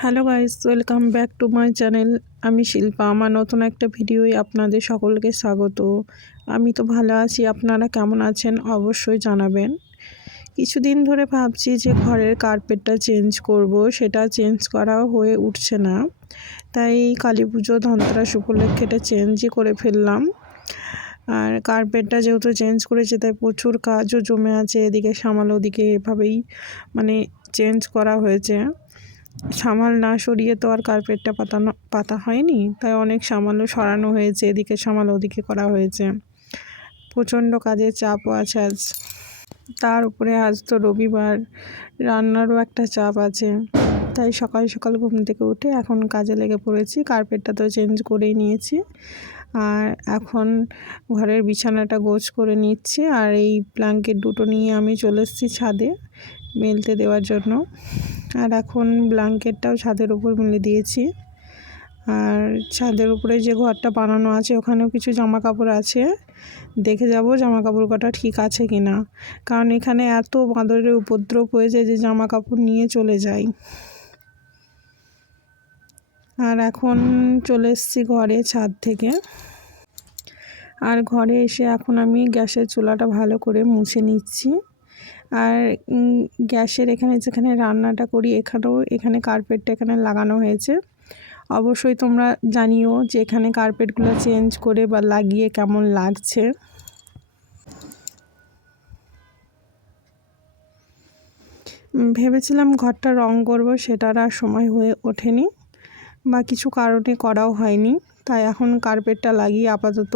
Hello guys, welcome back to my channel. আমি শিল্পা। আমার নতুন একটা ভিডিওয় আপনাদের সকলকে স্বাগত। আমি তো ভালো আছি, আপনারা কেমন আছেন অবশ্যই জানাবেন। কিছুদিন ধরে ভাবছি যে ঘরের কার্পেটটা চেঞ্জ করব, সেটা চেঞ্জ করা হয়ে উঠছে না। তাই কালী পুজো ধনতেরাস উপলক্ষে এটা চেঞ্জই করে ফেললাম। আর কার্পেটটা যেহেতু চেঞ্জ করেছে তাই প্রচুর কাজও জমে আছে, এদিকে সামাল ওদিকে এভাবেই চেঞ্জ করা হয়েছে। সামাল না সরিয়ে তো আর কার্পেটটা পাতা হয়নি, তাই অনেক সামালও সরানো হয়েছে, এদিকে সামাল ওদিকে করা হয়েছে। প্রচণ্ড কাজের চাপও আছে আজ, তার উপরে আজ তো রবিবার, রান্নারও একটা চাপ আছে। তাই সকাল সকাল ঘুম থেকে উঠে এখন কাজে লেগে পড়েছি। কার্পেটটা তো চেঞ্জ করেই নিয়েছি, আর এখন ঘরের বিছানাটা গোছ করে নিচ্ছি। আর এই ব্ল্যাঙ্কেট দুটো নিয়ে আমি চলে এসেছি ছাদে মেলতে দেওয়ার জন্য। আর এখন ব্ল্যাঙ্কেটটাও ছাদের উপর মেলে দিয়েছি। আর ছাদের উপরে যে ঘরটা বানানো আছে ওখানেও কিছু জামা কাপড় আছে, দেখে যাব জামা কাপড় কটা ঠিক আছে কি না। কারণ এখানে এত বাঁদরের উপদ্রব হয়েছে যে জামা কাপড় নিয়ে চলে যায়। আর এখন চলে এসেছি ঘরে ছাদ থেকে। আর ঘরে এসে এখন আমি গ্যাসের চুলাটা ভালো করে মুছে নিচ্ছি। আর গ্যাসের এখানে যেখানে রান্নাটা করি এখানে কার্পেটটা এখানে লাগানো হয়েছে। অবশ্যই তোমরা জানিও যে এখানে কার্পেটগুলো চেঞ্জ করে বা লাগিয়ে কেমন লাগছে। ভেবেছিলাম ঘরটা রং করব, সেটার আর সময় হয়ে ওঠেনি বা কিছু কারণে করাও হয়নি। তাই এখন কার্পেটটা লাগিয়ে আপাতত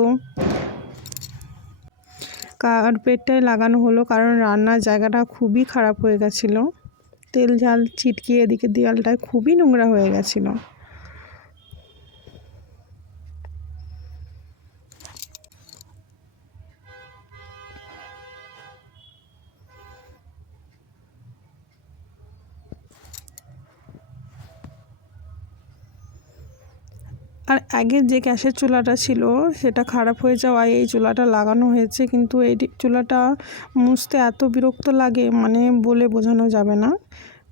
কার্পেটটাই লাগানো হলো, কারণ রান্নার জায়গাটা খুবই খারাপ হয়ে গেছিলো। তেল ঝাল ছিটকিয়ে এদিকে দেওয়ালটায় খুবই নোংরা হয়ে গেছিলো। আর আগের যে গ্যাসের চুলাটা ছিল সেটা খারাপ হয়ে যাওয়ায় এই চুলাটা লাগানো হয়েছে, কিন্তু এই চুলাটা মুছতে এত বিরক্ত লাগে বলে বোঝানো যাবে না।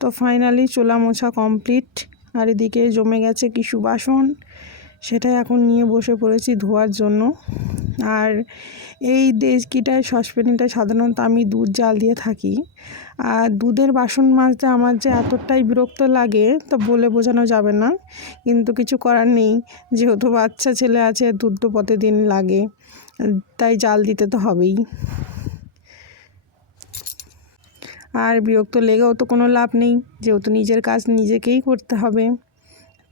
তো ফাইনালি চুলা মোছা কমপ্লিট। আর এদিকে জমে গেছে কিছু বাসন, সেটাই এখন নিয়ে বসে পড়েছি ধোয়ার জন্য। আর এই দেশকিটায় সসপ্যানটায় সাধারণত আমি দুধ জাল দিয়ে থাকি। আর দুধের বাসন মাজতে আমার যে এতটাই বিরক্ত লাগে তা বলে বোঝানো যাবে না, কিন্তু কিছু করার নেই। যেহেতু বাচ্চা ছেলে আছে, দুধ তো প্রতিদিন লাগে, তাই জাল দিতে তো হবেই। আর বিরক্ত লেগেও তো কোনো লাভ নেই, যেহেতু নিজের কাজ নিজেকেই করতে হবে।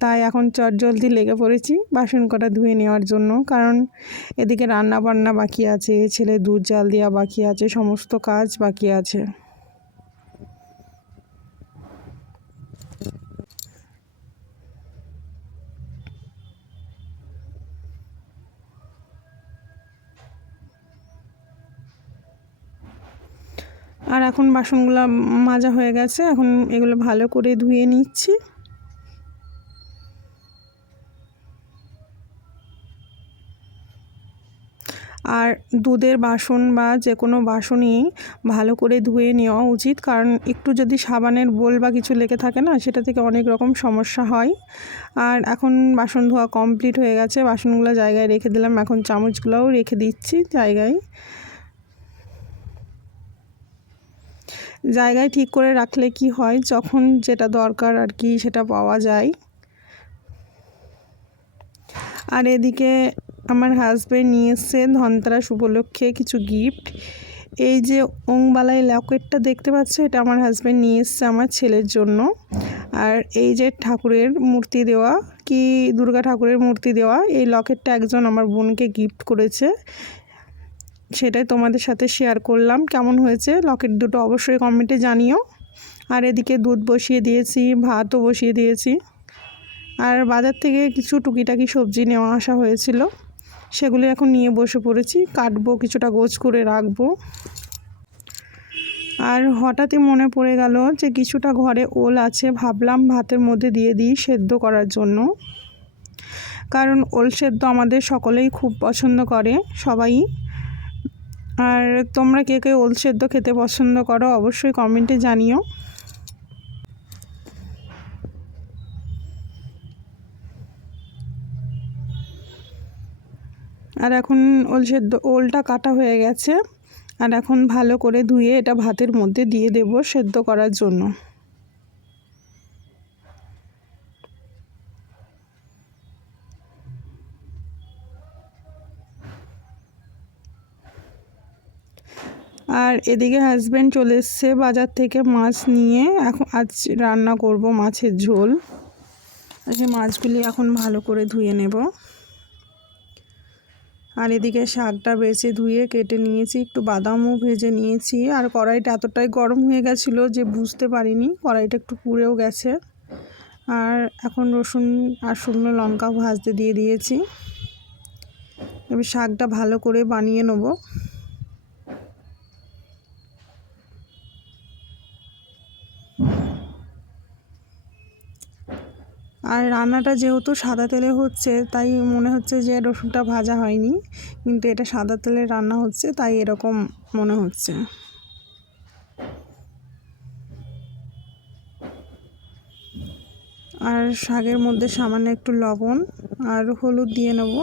তাই এখন চটজলদি লেগে পড়েছি বাসন কটা ধুয়ে নেওয়ার জন্য, কারণ এদিকে রান্না বান্না বাকি আছে, ছেলে দুধ জাল দেওয়া বাকি আছে, সমস্ত কাজ বাকি আছে। আর এখন বাসনগুলো মাজা হয়ে গেছে, এখন এগুলো ভালো করে ধুয়ে নিচ্ছি। আর দুধের বাসন বা যে কোনো বাসনই ভালো করে ধুয়ে নেওয়া উচিত, কারণ একটু যদি সাবানের বোল বা কিছু লেগে থাকে না, সেটা থেকে অনেক রকম সমস্যা হয়। আর এখন বাসন ধোয়া কমপ্লিট হয়ে গেছে, বাসনগুলো জায়গায় রেখে দিলাম, এখন চামচগুলোও রেখে দিচ্ছি জায়গায় ঠিক করে রাখলে কি হয়, যখন যেটা দরকার আর কি সেটা পাওয়া যায়। আর এদিকে আমার হাজব্যান্ড নিয়ে এসছে ধনতেরাস উপলক্ষে কিছু গিফট। এই যে ওংবালাই লকেটটা দেখতে পাচ্ছ, এটা আমার হাজব্যান্ড নিয়ে এসছে আমার ছেলের জন্য। আর এই যে ঠাকুরের মূর্তি দেওয়া, কি দুর্গা ঠাকুরের মূর্তি দেওয়া এই লকেটটা একজন আমার বোনকে গিফট করেছে, সেটাই তোমাদের সাথে শেয়ার করলাম। কেমন হয়েছে লকেট দুটো অবশ্যই কমেন্টে জানিও। আর এদিকে দুধ বসিয়ে দিয়েছি, ভাতও বসিয়ে দিয়েছি। আর বাজার থেকে কিছু টুকিটাকি সবজি নেওয়া আসা হয়েছিল, সেগুলো এখন নিয়ে বসে পড়েছি, কাটবো, কিছুটা গোছ করে রাখবো। আর হঠাৎই মনে পড়ে গেল যে কিছুটা ঘরে ওল আছে, ভাবলাম ভাতের মধ্যে দিয়ে দিই সেদ্ধ করার জন্য, কারণ ওল সেদ্ধ আমাদের সকলেই খুব পছন্দ করে সবাই। আর তোমরা কে কে ওল সেদ্ধ খেতে পছন্দ করো অবশ্যই কমেন্টে জানিও। আর এখন ওলটা কাটা হয়ে গেছে। আর এখন ভালো করে ধুয়ে এটা ভাতের মধ্যে দিয়ে দেব সেদ্ধ করার জন্য। আর এদিকে হাজব্যান্ড চলে এসছে বাজার থেকে মাছ নিয়ে। এখন আজ রান্না করব মাছের ঝোল। সেই মাছগুলি এখন ভালো করে ধুয়ে নেব। আর এদিকে শাকটা বেছে ধুয়ে কেটে নিয়েছি, একটু বাদামও ভেজে নিয়েছি। আর কড়াইটা এতটাই গরম হয়ে গেছিলো যে বুঝতে পারিনি, কড়াইটা একটু পুড়েও গেছে। আর এখন রসুন আর শুকনো লঙ্কা ভাজতে দিয়ে দিয়েছি। এবার শাকটা ভালো করে বানিয়ে নেব। আর রান্নাটা যেহেতু সাদা তেলে হচ্ছে তাই মনে হচ্ছে যে রসুনটা ভাজা হয়নি, কিন্তু এটা সাদা তেলে রান্না হচ্ছে তাই এরকম মনে হচ্ছে। আর শাকের মধ্যে সামান্য একটু লবণ আর হলুদ দিয়ে নেব,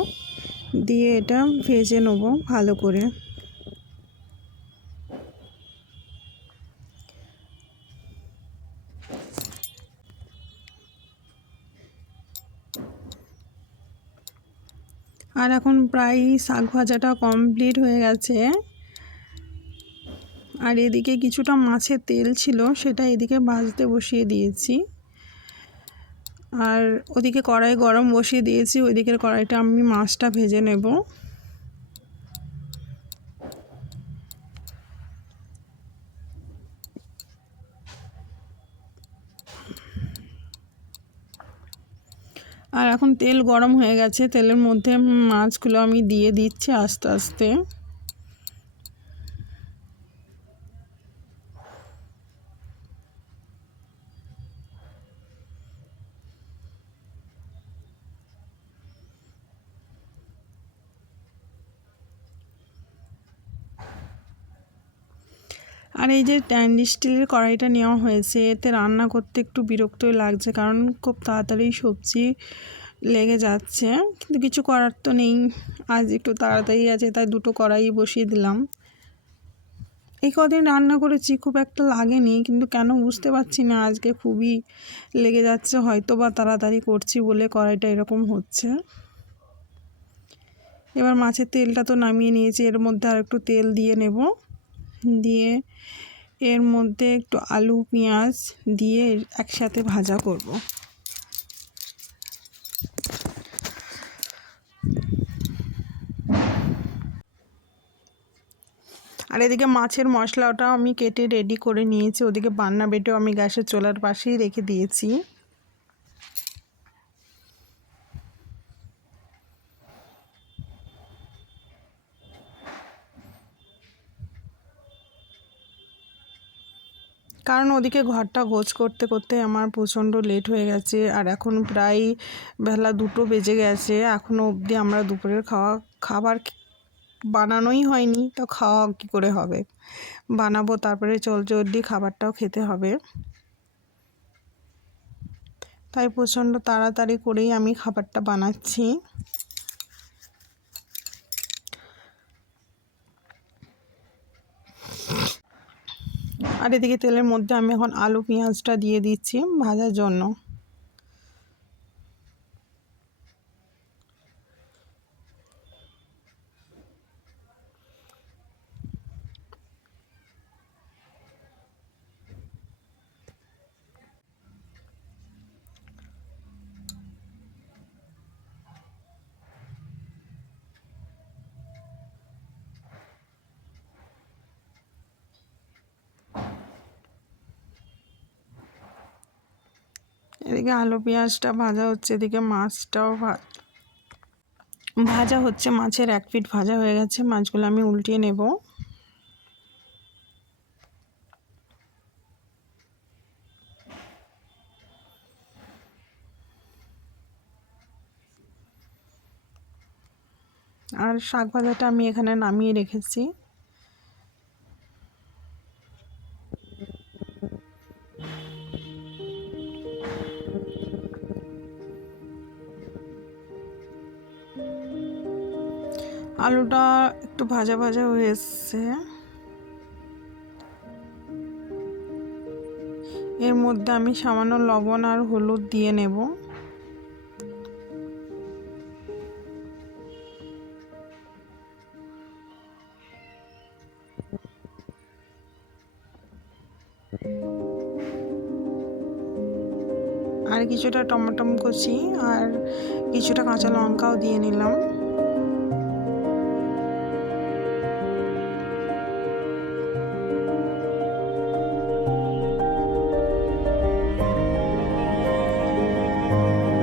দিয়ে এটা ভেজে নেব ভালো করে। আর এখন প্রায় শাক ভাজাটা কমপ্লিট হয়ে গেছে। আর এদিকে কিছুটা মাছের তেল ছিল, সেটা এদিকে ভাজতে বসিয়ে দিয়েছি। আর ওদিকে কড়াই গরম বসিয়ে দিয়েছি, ওইদিকের কড়াইটা আমি মাছটা ভেজে নেব। আর এখন তেল গরম হয়ে গেছে, তেলের মধ্যে মাছগুলো আমি দিয়ে দিচ্ছি আস্তে আস্তে। আর এই যে স্ট্যান্ডলেস স্টিলের কড়াইটা নেওয়া হয়েছে, এতে রান্না করতে একটু বিরক্তই লাগছে, কারণ খুব তাড়াতাড়ি সবজি লেগে যাচ্ছে। কিন্তু কিছু করার তো নেই, আজ একটু তাড়াতাড়ি আছে তাই দুটো কড়াই বসিয়ে দিলাম। এই কদিন রান্না করেছি খুব একটা লাগেনি, কিন্তু কেন বুঝতে পারছি না আজকে খুবই লেগে যাচ্ছে, হয়তো বা তাড়াতাড়ি করছি বলে কড়াইটা এরকম হচ্ছে। এবার মাছের তেলটা তো নামিয়ে নিয়েছি, এর মধ্যে আর একটু তেল দিয়ে নেব, দিয়ে এর মধ্যে একটু আলু পেঁয়াজ দিয়ে একসাথে ভাজা করব। আর এদিকে মাছের মশলাটা আমি কেটে রেডি করে নিয়েছি, ওদিকে বান্না বেটেও আমি গ্যাসের চুলার পাশেই রেখে দিয়েছি। কারণ ওদিকে ঘরটা গোছ করতে করতে আমার প্রচণ্ড লেট হয়ে গেছে। আর এখন প্রায় বেলা 2টো বেজে গেছে, এখনও অবধি আমরা দুপুরের খাবার বানানোই হয়নি, তো খাওয়া কী করে হবে। বানাবো, তারপরে জলদি খাবারটাও খেতে হবে। তাই প্রচণ্ড তাড়াতাড়ি করেই আমি খাবারটা বানাচ্ছি। আর এদিকে তেলের মধ্যে আমি এখন আলু পেঁয়াজটা দিয়ে দিচ্ছি ভাজার জন্য। এদিকে আলু পেঁয়াজটা ভাজা হচ্ছে, এদিকে মাছটাও ভাজা হচ্ছে। মাছের 1 পিঠ ভাজা হয়ে গেছে, মাছগুলো আমি উল্টিয়ে নেব। আর শাক ভাজাটা আমি এখানে নামিয়ে রেখেছি। আলুটা একটু ভাজা ভাজা হয়ে এসছে। এর মধ্যে আমি সামান্য লবণ আর হলুদ দিয়ে নেব। আর কিছুটা টমেটো কুচি আর কিছুটা কাঁচা লঙ্কাও দিয়ে নিলাম।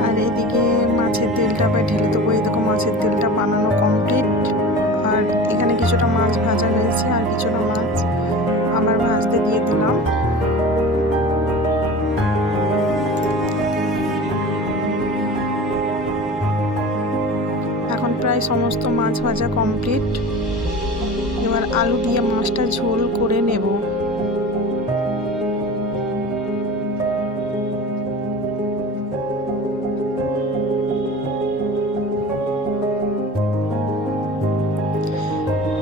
আর এদিকে মাছের তেলটা ঢেলে দেবো। এই দেখো মাছের তেলটা বানানো কমপ্লিট। আর এখানে কিছুটা মাছ ভাজা হয়েছে আর কিছুটা মাছ আবার ভাজতে দিয়ে দিলাম। এখন প্রায় সমস্ত মাছ ভাজা কমপ্লিট। এবার আলু দিয়ে মাছটা ঝোল করে নেব।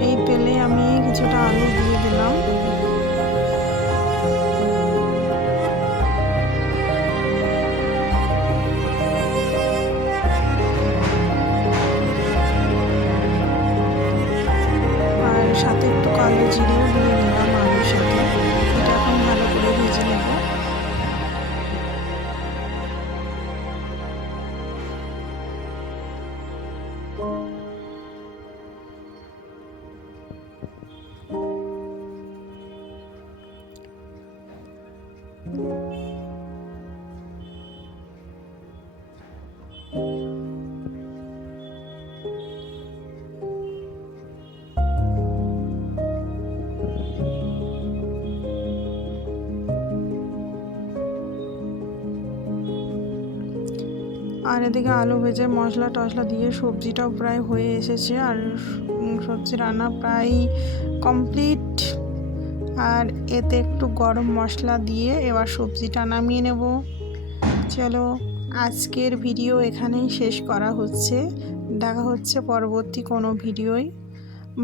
এই তেলে আমি কিছুটা আলু দিয়ে দিলাম। সাথে একটু কালো জিরেও দিয়ে নিলাম আলুর সাথে। এটা এখন ভালো করে ভেজে নেব। আর এদিকে আলু ভেজে মশলা টশলা দিয়ে সবজিটাও প্রায় হয়ে এসেছে। আর সবজি রান্না প্রায় কমপ্লিট। আর এতে একটু গরম মশলা দিয়ে এবার সবজিটা নামিয়ে নেব। চলো আজকের ভিডিও এখানেই শেষ করা হচ্ছে। দেখা হচ্ছে পরবর্তী কোনো ভিডিওয়।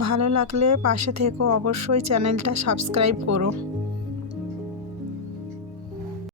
ভালো লাগলে পাশে থেকো, অবশ্যই চ্যানেলটা সাবস্ক্রাইব করো।